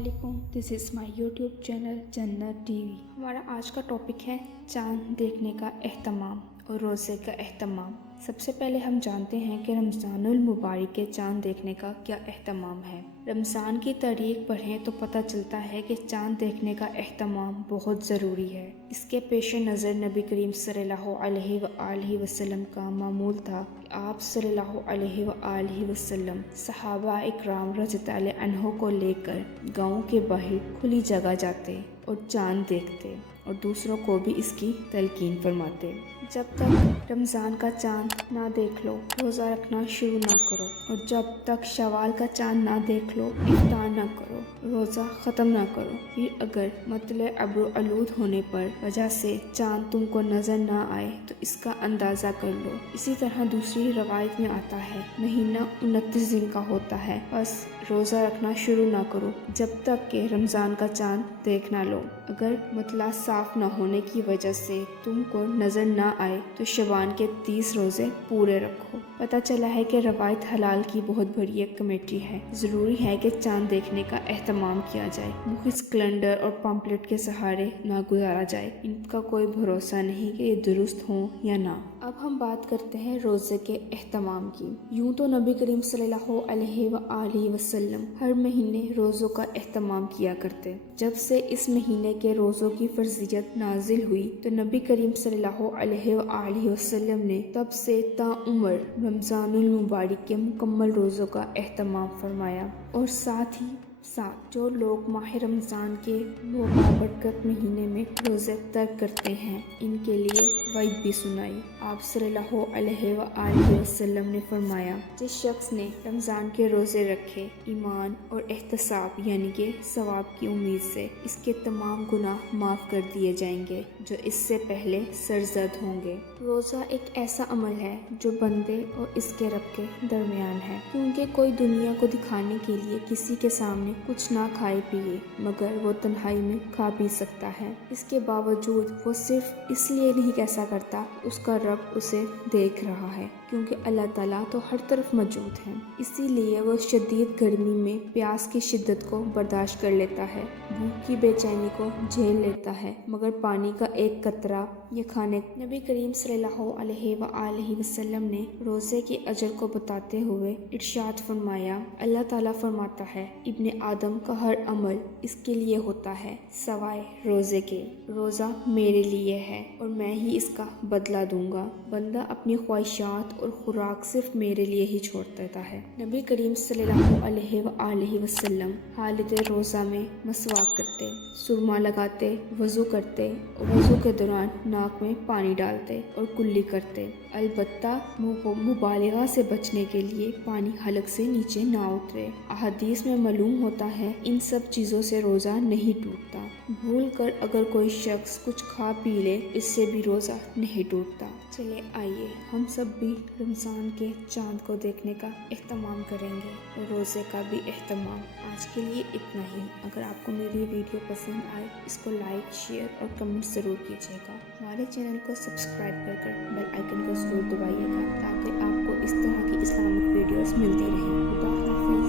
अस्सलामुअलैकुम, this is my YouTube channel जन्नत TV. हमारा आज का टॉपिक है चाँद देखने का एहतमाम और रोज़े का एहतमाम। सबसे पहले हम जानते हैं कि रमज़ानुल मुबारक के चाँद देखने का क्या एहतमाम है। रमज़ान की तारीख पढ़ें तो पता चलता है कि चाँद देखने का एहतमाम बहुत ज़रूरी है। इसके पेश नज़र नबी करीम सल्लल्लाहु अलैहि वसल्लम का मामूल था कि आप सल्लल्लाहु अलैहि वसल्लम सहाबा इकराम रज़ियल्लाहु अन्हु को लेकर गाँव के बाहर खुली जगह जाते और चाँद देखते और दूसरों को भी इसकी तलकीन फरमाते। जब तक रमज़ान का चाँद ना देख लो रोज़ा रखना शुरू ना करो, और जब तक शवाल का चाँद ना देख लो इफ्तार ना करो, रोज़ा ख़त्म ना करो। फिर अगर मतले अब्र आलूद होने पर वजह से चाँद तुमको नज़र ना आए तो इसका अंदाज़ा कर लो। इसी तरह दूसरी रवायत में आता है महीना 29 दिन का होता है, बस रोज़ा रखना शुरू ना करो जब तक कि रमज़ान का चाँद देख ना लो। अगर मतला साफ ना होने की वजह से तुमको नज़र ना आए तो शबान के 30 रोज़े पूरे रखो। पता चला है कि रवायत हलाल की बहुत बड़ी एक कमेटी है। ज़रूरी है कि चाँद देखने का एहतमाम किया जाए, मुखिस कैलेंडर और पम्पलेट के सहारे ना गुजारा जाए। इनका कोई भरोसा नहीं कि ये दुरुस्त हों या ना। अब हम बात करते हैं रोज़े के एहतमाम की। यूँ तो नबी करीम सल्लल्लाहु अलैहि वसल्लम हर महीने रोज़ों का एहतमाम किया करते। जब से इस महीने के रोज़ों की फर्जियत नाजिल हुई तो नबी करीम सल्लल्लाहु अलैहि वसल्लम ने तब से ताउम्र रमज़ानुल मुबारक के मुकम्मल रोज़ों का एहतमाम फरमाया। और साथ ही साथ जो लोग माह रमज़ान के मुबारक महीने में रोज़े तर्क करते हैं इनके लिए वईद भी सुनाई। आप सल्लल्लाहु अलैहि वसल्लम ने फरमाया, जिस शख्स ने रमज़ान के रोज़े रखे ईमान और एहतसाब यानी कि सवाब की उम्मीद से, इसके तमाम गुनाह माफ़ कर दिए जाएंगे जो इससे पहले सरजद होंगे। रोज़ा एक ऐसा अमल है जो बंदे और इसके रब के दरमियान है, क्योंकि कोई दुनिया को दिखाने के लिए किसी के सामने कुछ ना खाए पिए मगर वो तन्हाई में खा पी सकता है। इसके बावजूद वो सिर्फ इसलिए नहीं ऐसा करता, उसका रब उसे देख रहा है, क्योंकि अल्लाह ताला तो हर तरफ मौजूद है। इसीलिए वो शदीद गर्मी में प्यास की शिद्दत को बर्दाश्त कर लेता है, भूख की बेचैनी को झेल लेता है, मगर पानी का एक कतरा ये खाने। नबी करीम सल्लल्लाहु अलैहि वसल्लम ने रोज़े के अजर को बताते हुए इरशाद फरमाया, अल्लाह ताला फरमाता है इब्ने आदम का हर अमल इसके लिए होता है सवाए रोज़े के। रोज़ा मेरे लिए है और मैं ही इसका बदला दूंगा। बंदा अपनी ख्वाहिशात और खुराक सिर्फ मेरे लिए ही छोड़ देता है। नबी करीम सल्लल्लाहु अलैहि वसल्लम हालत रोज़ा में मसवाक करते, सुरमा लगाते, वज़ू करते और वज़ू के दौरान नाक में पानी डालते और कुल्ली करते। अलबत्ता मुबालगा से बचने के लिए पानी हलक से नीचे ना उतरे। अहदीस में मालूम होता है इन सब चीज़ों से रोज़ा नहीं टूटता। भूल कर अगर कोई शख्स कुछ खा पी ले इससे भी रोज़ा नहीं टूटता। चलिए आइए हम सब भी रमज़ान के चाँद को देखने का एहतमाम करेंगे और रोज़े का भी एहतमाम। आज के लिए इतना ही। अगर आपको मेरी वीडियो पसंद आए इसको लाइक, शेयर और कमेंट ज़रूर कीजिएगा। हमारे चैनल को सब्सक्राइब कर बेल आइकन को ज़रूर दबाइएगा ताकि आपको इस तरह की इस्लामिक वीडियोस मिलती रहें। खुदा हाफिज़।